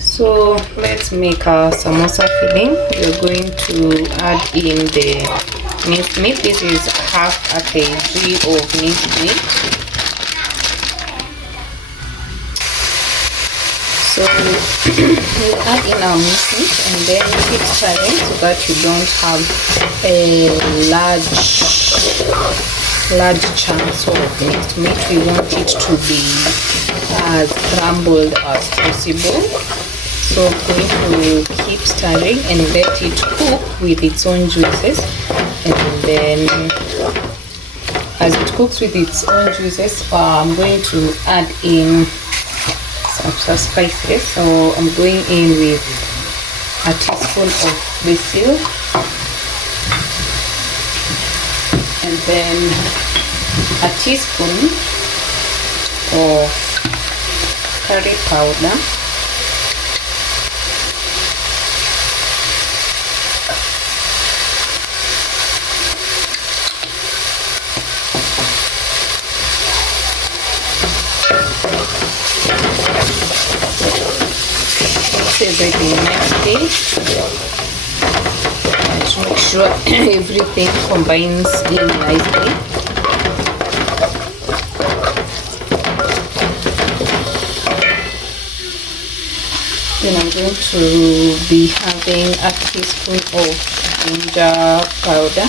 So let's make our samosa filling. We're going to add in the minced meat. This is half a kg of minced meat. So we'll add in our minced meat and then keep stirring so that you don't have a large chunks of minced meat. We want it to be as crumbled as possible. So I'm going to keep stirring and let it cook with its own juices, and then as it cooks with its own juices, I'm going to add in some spices. So I'm going in with a teaspoon of basil, and then a teaspoon of curry powder, everything nicely and make sure everything combines in nicely. Then I'm going to be having a teaspoon of ginger powder,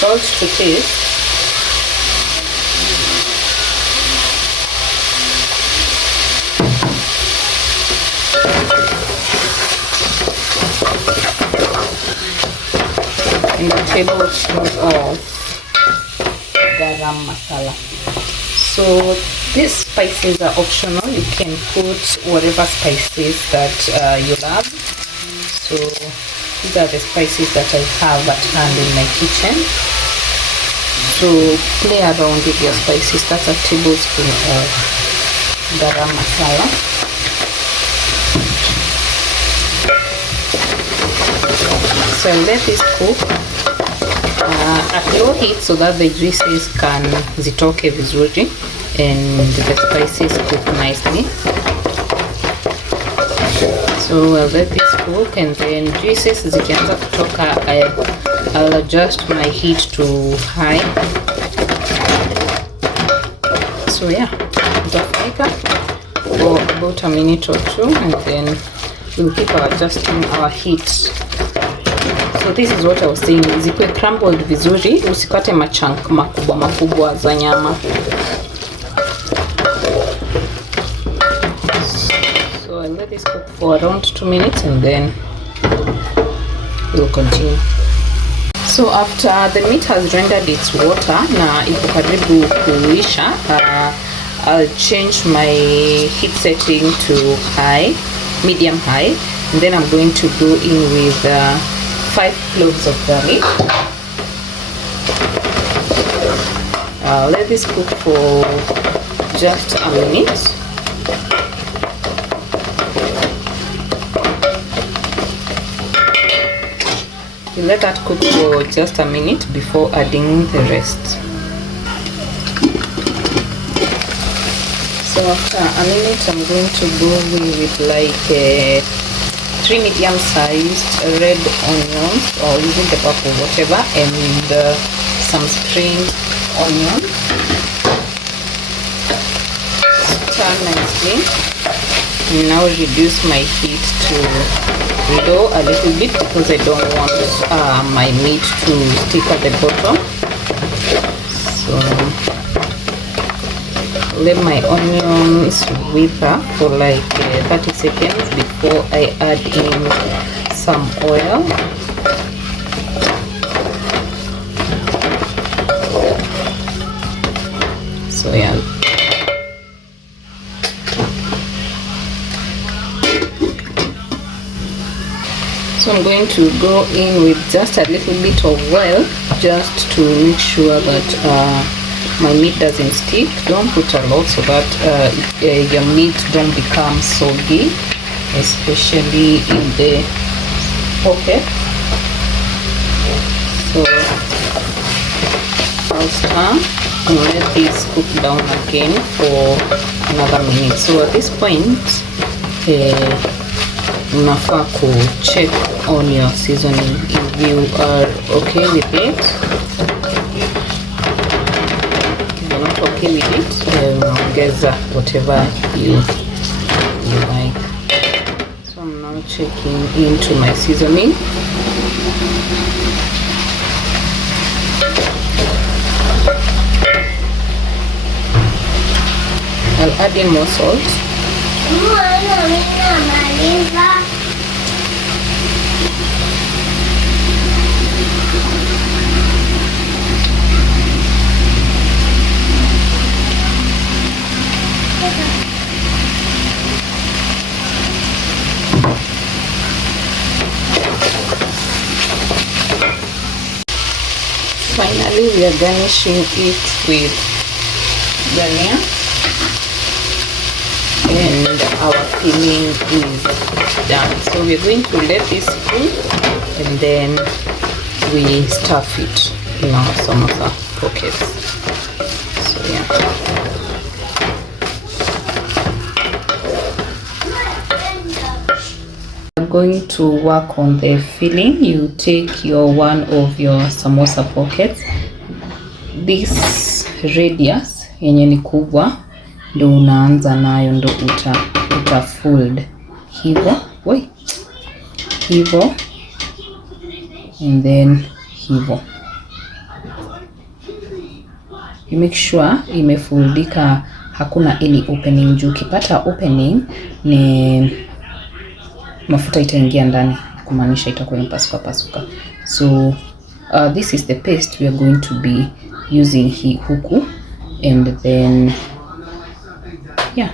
salt to taste, and a tablespoon of garam masala. So these spices are optional. You can put whatever spices that you love. So these are the spices that I have at hand in my kitchen. So play around with your spices. That's a tablespoon of garam masala. So let this cook at low heat so that the juices can zitoke vizuri and the spices cook nicely. So I'll let this cook, and then juices zikianza kutoka, I'll adjust my heat to high. So yeah, itafunika for about a minute or two, and then we'll keep adjusting our heat. So this is what I was saying, zikuwe crumbled vizuri, usikate machunk makubwa makubwa za nyama. So I'll let this cook for around 2 minutes and then we'll continue. So after the meat has rendered its water na iko karibu kuisha, I'll change my heat setting to high, medium high, and then I'm going to go in with 5 cloves of garlic. Let this cook for just a minute. You let that cook for just a minute before adding the rest. So after a minute, I'm going to go with like 3 medium-sized red onions, or using the pulp or whatever, and some spring onions. Stir nicely. And now reduce my heat to low a little bit because I don't want my meat to stick at the bottom. So let my onions wither for like 30 seconds before I add in some oil. So yeah. So I'm going to go in with just a little bit of oil just to make sure that my meat doesn't stick. Don't put a lot so that your meat don't become soggy, especially in the pocket. So I'll stir and let this cook down again for another minute. So at this point, unafaa ku check on your seasoning. If you are okay with it, if you're not okay with it, unaongeza whatever you like. So I'm now checking into my seasoning. I'll add in more salt. Finally, we are garnishing it with dhania, and our filling is done. So we're going to let this cool, and then we stuff it in our samosa pockets. So yeah. Going to work on the filling. You take one of your samosa pockets, this radius yenye ni kubwa ndo unaanza nayo, ndo uta fold hivyo, hivyo, and then hivyo. You make sure imefoldika, hakuna any opening. Juu ukipata opening ni mafuta itaingia ndani, kumaanisha itakuwa impasuka. So this is the paste we are going to be using huku, and then yeah,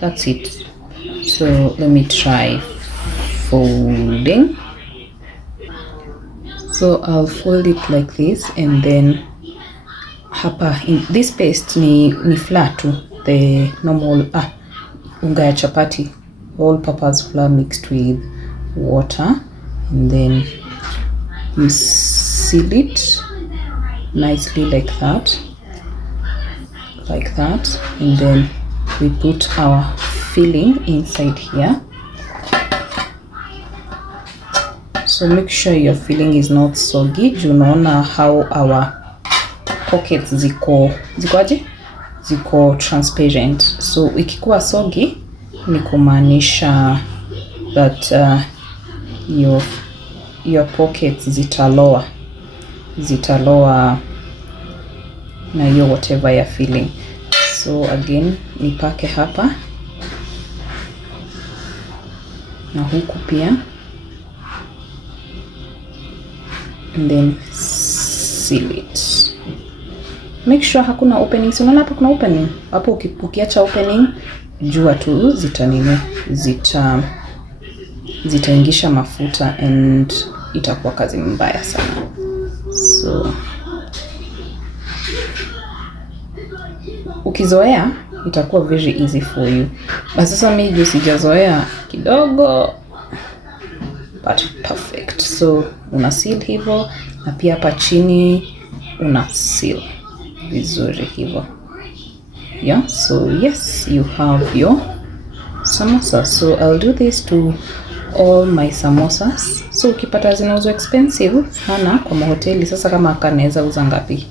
that's it. So let me try folding. So I'll fold it like this, and then hapa in this paste ni flat tu, the normal unga ya chapati, all-purpose flour mixed with water, and then you seal it nicely like that, and then we put our filling inside here. So make sure your filling is not soggy. You know how our pockets ziko transparent. So ikikuwa soggy ni kumaanisha that your pockets zitaloa na hiyo whatever you're filling. So again nipake hapa na huku pia, and then seal it. Make sure hakuna opening. So unaona hapa kuna opening hapo, ukiacha opening jua tu zitaingisha mafuta and itakuwa kazi mbaya sana. So ukizoea itakuwa very easy for you. Basi sasa mimi juu sijazoea kidogo, but perfect. So una seal hivyo, na pia hapa chini una seal vizuri hivyo. Yeah, so yes, you have your samosa. So I'll do this to all my samosas. So ukipata zinauzwa expensive sana kwa mahoteli, sasa kama kanaweza uza ngapi?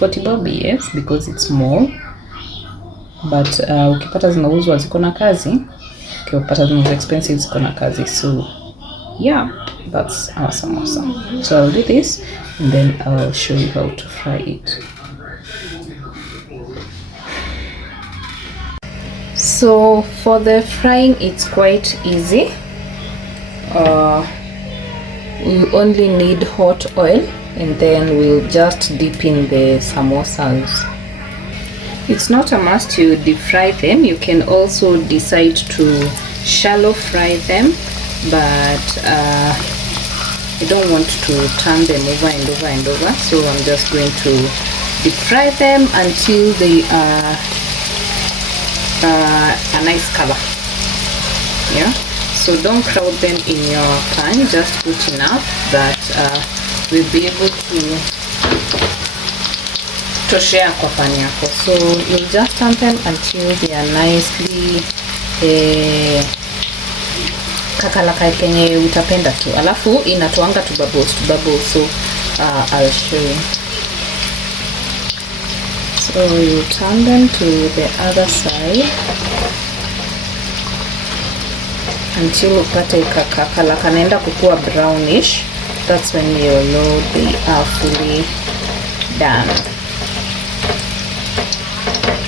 40 bob, yes, because it's small. But ukipata zinauzwa ziko na kazi, ukipata zinauzwa expensive ziko na kazi. So yeah, that's our samosa. So I'll do this, and then I'll show you how to fry it. So for the frying, it's quite easy. You only need hot oil, and then we'll just dip in the samosas. It's not a must to deep fry them. You can also decide to shallow fry them, but I don't want to turn them over and over, so I'm just going to deep fry them until they are a nice color. Yeah, so don't crowd them in your pan, just put enough that we'll be able to kutoshea kwa pan yako. So you just turn them until they are nicely kakalaka kenye utapenda tu, alafu inatoanga tu bubbles. So I'll show you. So you turn them to the other side until upate kakalaka naenda kukua brownish. That's when you know they are fully done.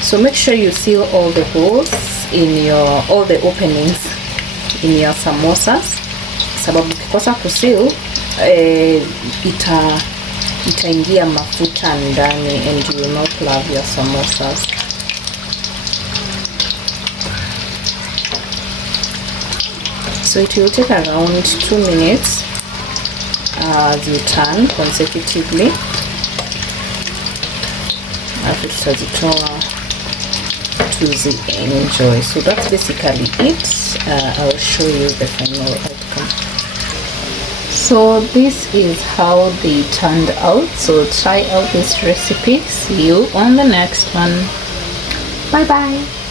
So make sure you seal all the holes in all the openings in your samosas, sababu ukikosa kuseal itaingia mafuta ndani and you will not love your samosas. So it will take around 2 minutes as you turn consecutively. After tutazitoa enjoy. So that's basically it. I'll show you the final outcome. So this is how they turned out. So try out this recipe. See you on the next one. Bye bye.